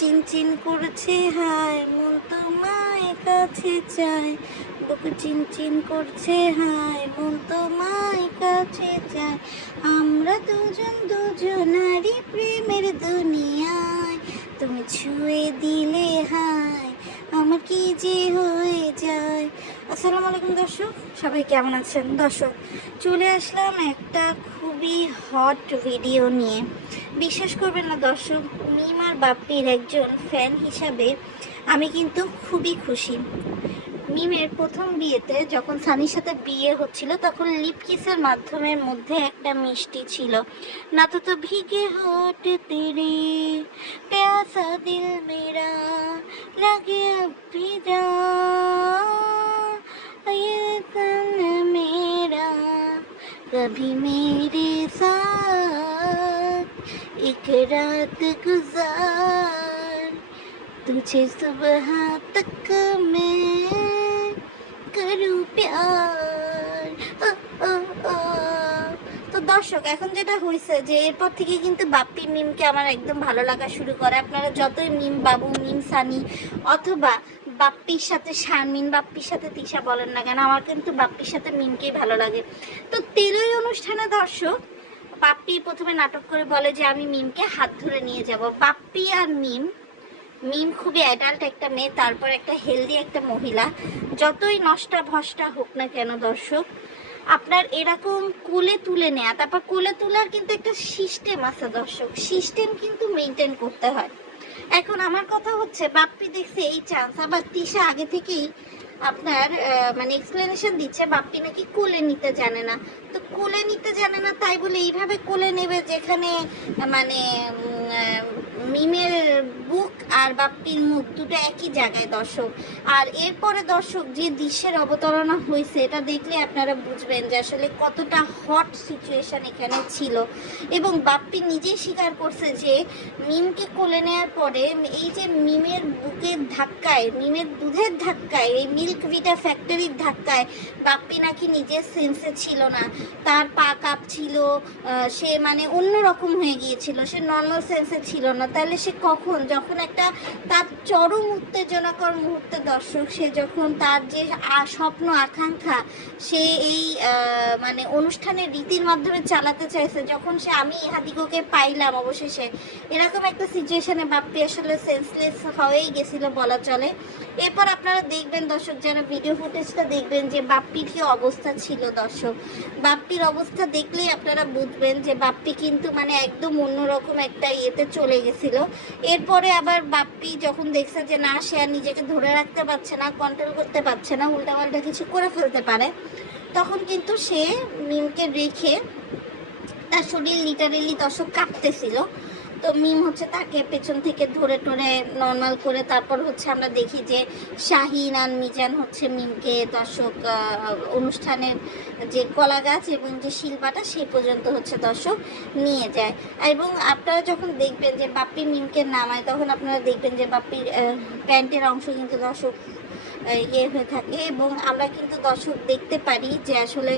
চিনচিন করছে হায়, মন তোমায় কাছে চায়। বুক চিনচিন করছে হায়, মন তোমায় কাছে চায়। আমরা দুজন দুজনারই প্রেমের দুনিয়ায়, তুমি ছুঁয়ে দিলে হায়, আমার কি যে হয়ে যায়। আসসালামু আলাইকুম দর্শক, সবাই কেমন আছেন? দর্শক, চলে আসলাম একটা খুবই হট ভিডিও নিয়ে। বিশ্বাস করবেন না দর্শক, মিম আর বাপ্পির একজন ফ্যান হিসাবে আমি কিন্তু খুবই খুশি। মিমের প্রথম বিয়েতে যখন সানির সাথে বিয়ে হচ্ছিল, তখন লিপ কিসের মাধ্যমের মধ্যে একটা মিষ্টি ছিল, না তো ভিগে হট তেরে প্যাসা দিল মেরা লাগে ভিজা ये तन मेरा कभी मेरे साथ एक रात गुजार तुझे सुबह तक मैं करूँ प्यार। তো দর্শক, এখন যেটা হয়েছে যে এরপর থেকে কিন্তু বাপ্পি মিমকে আমার একদম ভালো লাগা শুরু করে। আপনারা যতই মিম বাবু, মিম সানি অথবা বাপ্পির সাথে শারমিন, বাপ্পির সাথে তিশা বলেন না কেন, আমার কিন্তু বাপ্পির সাথে মিমকেই ভালো লাগে। তো তেলই অনুষ্ঠানে দর্শক, বাপ্পি প্রথমে নাটক করে বলে যে আমি মিমকে হাত ধরে নিয়ে যাব। বাপ্পি আর মিম খুবই অ্যাডাল্ট একটা মেয়ে, তারপর একটা হেলদি একটা মহিলা। যতই নষ্টা ভষ্টা হোক না কেন দর্শক, আপনার এরকম কোলে তুলে নেয়া, তারপর কোলে তোলার কিন্তু একটা সিস্টেম আছে দর্শক, সিস্টেম কিন্তু মেনটেন করতে হয়। এখন আমার কথা হচ্ছে, বাপ্পি দেখছে এই চান্স, আবার তিশা আগে থেকেই আপনার মানে এক্সপ্লেনেশন দিচ্ছে বাপ্পি নাকি কোলে নিতে জানে না। তো কোলে নিতে জানে না তাই বলে এইভাবে কোলে নেবে যেখানে মানে মিমের বুক আর বাপ্পির মুখ দুটো একই জায়গায় দর্শক। আর এরপরে দর্শক যে দৃশ্যের অবতারণা হয়েছে, এটা দেখলে আপনারা বুঝবেন যে আসলে কতটা হট সিচুয়েশন এখানে ছিল। এবং বাপ্পি নিজেই স্বীকার করছে যে মিমকে কোলে নেওয়ার পরে এই যে মিমের বুকের ধাক্কায়, মিমের দুধের ধাক্কায়, এই মিল্ক ভিটা ফ্যাক্টরির ধাক্কায় বাপ্পি নাকি নিজের সেন্সে ছিল না, তার পা কাঁপছিল, সে মানে অন্যরকম হয়ে গিয়েছিল, সে নর্মাল সেন্সে ছিল না। তাহলে সে কখন, যখন একটা তার চরম উত্তেজনাকর মুহূর্তে দর্শক, সে যখন তার যে স্বপ্ন আকাঙ্ক্ষা সে এই মানে অনুষ্ঠানের রীতির মাধ্যমে চালাতে চাইছে, যখন সে আমি ইহাদিগকে পাইলাম অবশেষে, এরকম একটা সিচুয়েশনে বাপ্পি আসলে সেন্সলেস হয়েই গেছিল বলা চলে। এরপর আপনারা দেখবেন দর্শক, যারা ভিডিও ফুটেজটা দেখবেন যে বাপ্পির কি অবস্থা ছিল দর্শক, বাপ্পির অবস্থা দেখলেই আপনারা বুঝবেন যে বাপ্পি কিন্তু মানে একদম অন্যরকম একটা ইয়েতে চলে গেছিল। এরপরে আবার বাপ্পি যখন দেখছে যে না, সে আর নিজেকে ধরে রাখতে পারছে না, কন্ট্রোল করতে পারছে না, উল্টাপাল্টা কিছু করে ফেলতে পারে, তখন কিন্তু সে মিমকে রেখে, তার শরীর লিটারেলি দর্শক কাঁপতেছিল। তো মিম হচ্ছে তাকে পেছন থেকে ধরে টরে নর্মাল করে, তারপর হচ্ছে আমরা দেখি যে শাহিন আর মিজান হচ্ছে মিমকে দর্শক অনুষ্ঠানের যে কলা গাছ এবং যে শিল্পাটা সেই পর্যন্ত হচ্ছে দর্শক নিয়ে যায়। এবং আপনারা যখন দেখবেন যে বাপ্পি মিমকে নামায়, তখন আপনারা দেখবেন যে বাপ্পির প্যান্টের অংশ কিন্তু দর্শক ইয়ে হয়ে থাকে। এবং আমরা কিন্তু দর্শক দেখতে পারি যে আসলে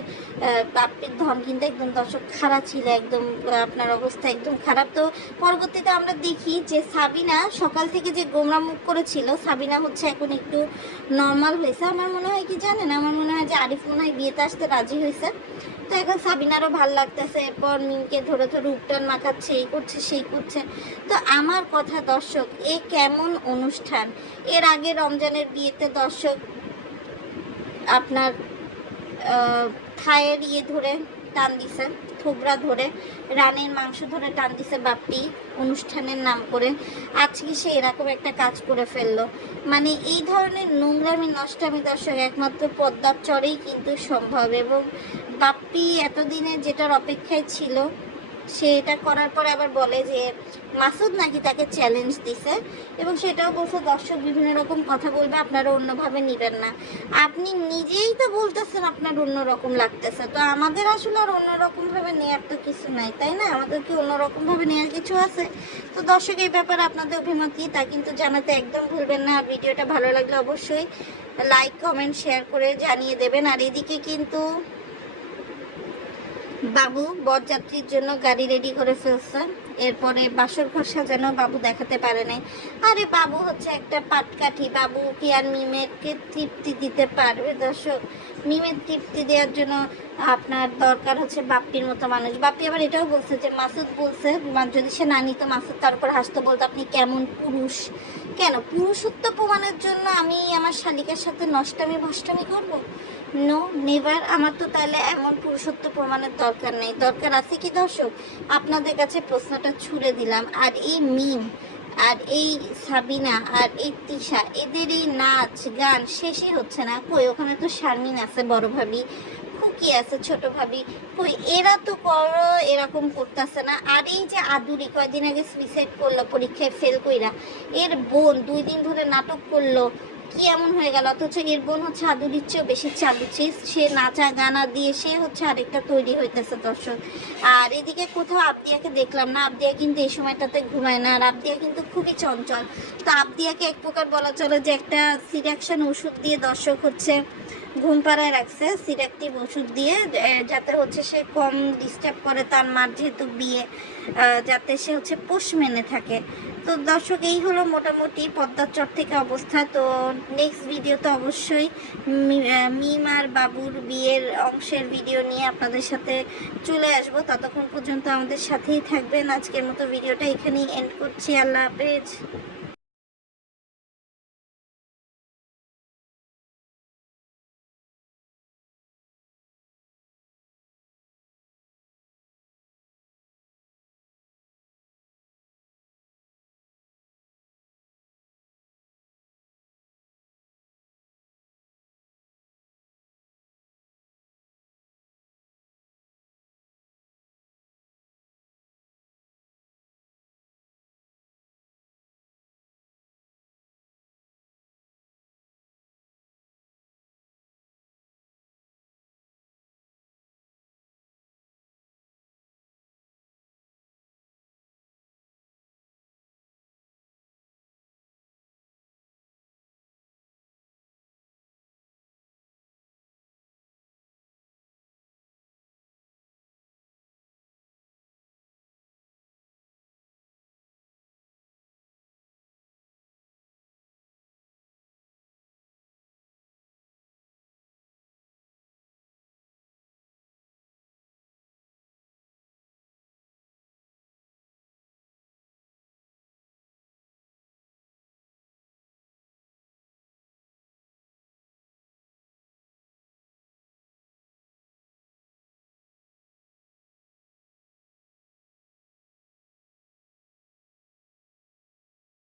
বাপ্পির ধন কিন্তু একদম দর্শক খারাপ ছিল, একদম আপনার অবস্থা একদম খারাপ। তো পরবর্তীতে আমরা দেখি যে সাবিনা সকাল থেকে যে গোমরা মুখ করেছিল, সাবিনা হচ্ছে এখন একটু নর্মাল হয়েছে। আমার মনে হয় কি জানেন, আমার মনে হয় যে আরিফ মনে হয় বিয়েতে আসতে রাজি হয়েছে, তো এখন সাবিনারও ভাল লাগতেছে। এরপর মিমকে ধরে ধরে উপটান মাখাচ্ছে, এই করছে সেই করছে। তো আমার কথা দর্শক, এ কেমন অনুষ্ঠান? এর আগে রমজানের বিয়েতে দর্শক আপনার থায়ের ইয়ে ধরে টান দিছে, থোবরা ধরে, রানের মাংস ধরে টান দিছে বাপ্পি অনুষ্ঠানের নাম করে। আজকে সে এরকম একটা কাজ করে ফেললো। মানে এই ধরনের নোংরামি নষ্টামি দর্শক একমাত্র পদ্মার চরেই কিন্তু সম্ভব। এবং বাপ্পি এতদিনে যেটার অপেক্ষায় ছিল, সে এটা করার পরে আবার বলে যে মাসুদ নাকি তাকে চ্যালেঞ্জ দিছে, এবং সেটাও বলছে দর্শক বিভিন্ন রকম কথা বলবে, আপনারা অন্যভাবে নেবেন না। আপনি নিজেই তো বলতেছেন আপনার অন্যরকম লাগতেছে, তো আমাদের আসলে আর অন্যরকমভাবে নেওয়ার তো কিছু নাই, তাই না? আমাদের কি অন্যরকমভাবে নেওয়ার কিছু আছে? তো দর্শক, এই ব্যাপারে আপনাদের অভিমত কি তা কিন্তু জানাতে একদম ভুলবেন না। আর ভিডিওটা ভালো লাগলে অবশ্যই লাইক কমেন্ট শেয়ার করে জানিয়ে দেবেন। আর এদিকে কিন্তু বাবু বরযাত্রীর জন্য গাড়ি রেডি করে ফেলছে। এরপরে বাসর ঘর সাজানো বাবু দেখাতে পারে নাই। আরে বাবু হচ্ছে একটা পাটকাঠি, বাবু কি আর মিমেরকে তৃপ্তি দিতে পারবে দর্শক? মিমের তৃপ্তি দেওয়ার জন্য আপনার দরকার হচ্ছে বাপ্পির মতো মানুষ। বাপ্পি আবার এটাও বলছে যে মাসুদ বলছে যদি সে না নিত মাসুদ তার উপর হাসতে বলতো আপনি কেমন পুরুষ। কেন পুরুষত্ব প্রমাণের জন্য আমি আমার শালিকার সাথে নষ্টামি ভষ্টামি করবো? No never. আমার তো তাহলে এমন পুরুষত্ব প্রমাণের দরকার নেই। দরকার আছে কি দর্শক? আপনাদের কাছে প্রশ্নটা ছুড়ে দিলাম। আর এই মিম আর এই সাবিনা আর এই তিশা, এদের এই নাচ গান শেষই হচ্ছে না। কই ওখানে তো শারমিন আছে, বড় ভাবি, খুকি আছে, ছোট ভাবি, কই এরা তো করো এরকম করতেছে না। আর এই যে আদুরি কয়দিন আগে সুইসাইড করলো পরীক্ষায় ফেল কইরা, এর বোন 2 দিন ধরে নাটক করলো, কি এমন হয়ে গেল? অথচ এর বোন হচ্ছে আদুরির চেয়েও বেশি চালুচি, সে নাচা গানা দিয়ে সে হচ্ছে আরেকটা তৈরি হইতেছে দর্শক। আর এদিকে কোথাও আবদিয়াকে দেখলাম না। আবদিয়া কিন্তু এই সময়টাতে ঘুমায় না, আর আবদিয়া কিন্তু খুবই চঞ্চল। তো আবদিয়াকে এক প্রকার বলা চলে যে একটা সিডাকশন ওষুধ দিয়ে দর্শক হচ্ছে ঘুম পাড়ায় রাখছে, সিডাকটিভ ওষুধ দিয়ে, যাতে হচ্ছে সে কম ডিস্টার্ব করে তার মার যেহেতু বিয়ে, যাতে সে হচ্ছে পোষ মেনে থাকে। তো দর্শক এই হলো মোটামুটি পদ্মার চর থেকে অবস্থা। তো নেক্সট ভিডিওতে অবশ্যই মিম আর বাবুর বিয়ের অংশের ভিডিও নিয়ে আপনাদের সাথে চলে আসবো। ততক্ষণ পর্যন্ত আমাদের সাথেই থাকবেন। আজকের মতো ভিডিওটা এখানেই এন্ড করছি। আল্লাহ হাফেজ।